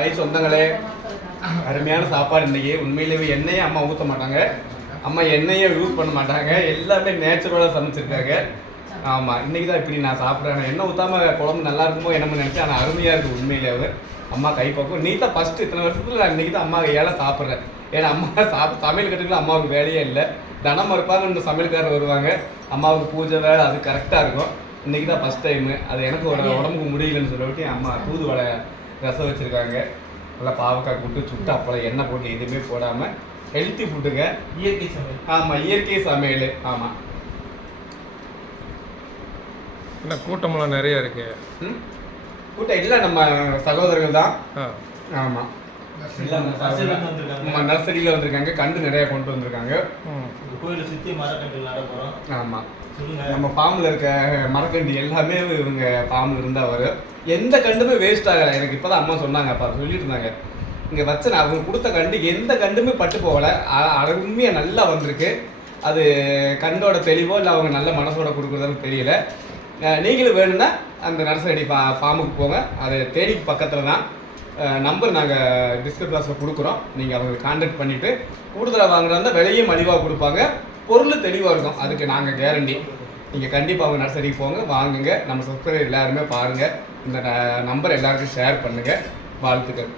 Hi சொந்தங்களே. அருமையான சாப்பாடு இன்னைக்கு. உண்மையிலேயே எண்ணெயே அம்மா ஊற்ற மாட்டாங்க. அம்மா எண்ணெயே யூஸ் பண்ண மாட்டாங்க. எல்லாமே நேச்சுரலாக சமைச்சிருக்காங்க. ஆமாம் இன்னைக்கு தான் இப்படி நான் சாப்பிட்றேன். எண்ணெய் ஊற்றாம குழம்பு நல்லா இருக்குமோ என்னமோ நினச்சேன். ஆனால் அருமையாக இருக்குது உண்மையிலேயே அம்மா கைப்பக்கம் நீ தான் ஃபஸ்ட்டு இத்தனை வருஷத்தில் நான் இன்னைக்கு தான் அம்மா கையால் சாப்பிட்றேன். ஏன்னா அம்மா சாப் சமையல் கட்டுக்குள்ள அம்மாவுக்கு வேலையே இல்லை. தினமும் இருப்பாங்க இந்த சமையல்காரர் வருவாங்க. அம்மாவுக்கு பூஜை வேலை அது கரெக்டாக இருக்கும். இன்னைக்கு தான் ஃபஸ்ட் டைமு அது எனக்கு ஒரு உடம்புக்கு முடியலன்னு சொல்லிட்டு என் அம்மா தூது வடை ரசம் வச்சுருக்காங்க. நல்லா பாவக்காய் கூட்டு சுட்டு அப்பளம் எண்ணெய் போட்டு எதுவுமே போடாமல் ஹெல்த்தி ஃபுட்டுங்க இயற்கை சமையல். ஆமாம் இயற்கை சமையல். ஆமாம் என்ன கூட்டமெல்லாம் நிறைய இருக்கு. ம். கூட்டம் இல்லை நம்ம சகோதரர்கள் தான். ஆ. ஆமாம் நர்சரியில வந்திருக்காங்க. கண்டு நிறைய கொண்டு வந்திருக்காங்க. கோயிலை சுத்தி மரக்கன்றுகள் நட போறோம். ஆமாம் சொல்லுங்க. நம்ம ஃபார்மில் இருக்க மரக்கண்டு எல்லாமே இவங்க ஃபார்மில் இருந்தால் வரும் எந்த கண்டுமே வேஸ்ட் ஆகலை. எனக்கு இப்போ தான் அம்மா சொன்னாங்க அப்போ சொல்லிட்டு இருந்தாங்க. இங்கே வச்ச நான் அவங்க கொடுத்த கண்டு எந்த கண்டுமே பட்டு போகலை. அருமையாக நல்லா வந்திருக்கு. அது கண்டோட தெளிவோ இல்லை அவங்க நல்ல மனசோட கொடுக்குறதுன்னு தெரியல. நீங்களும் வேணும்னா அந்த நர்சரி ஃபா ஃபார்முக்கு போங்க. அது தேனி பக்கத்தில் தான் நம்பர் நாங்கள் டிஸ்கஸ் கொடுக்குறோம். நீங்கள் அவங்களுக்கு கான்டாக்ட் பண்ணிவிட்டு கூடுதலாக வாங்குறதா விலையும் மலிவாக கொடுப்பாங்க. பொருள் தெளிவாக இருக்கும். அதுக்கு நாங்கள் கேரண்டி நீங்கள் கண்டிப்பாக அவங்க நர்சரிக்கு போங்க வாங்குங்க. நம்ம சப்ஸ்கிரைபர் எல்லாருமே பாருங்கள் இந்த நம்பர் எல்லாருக்கும் ஷேர் பண்ணுங்கள் வாழ்த்துக்கள்.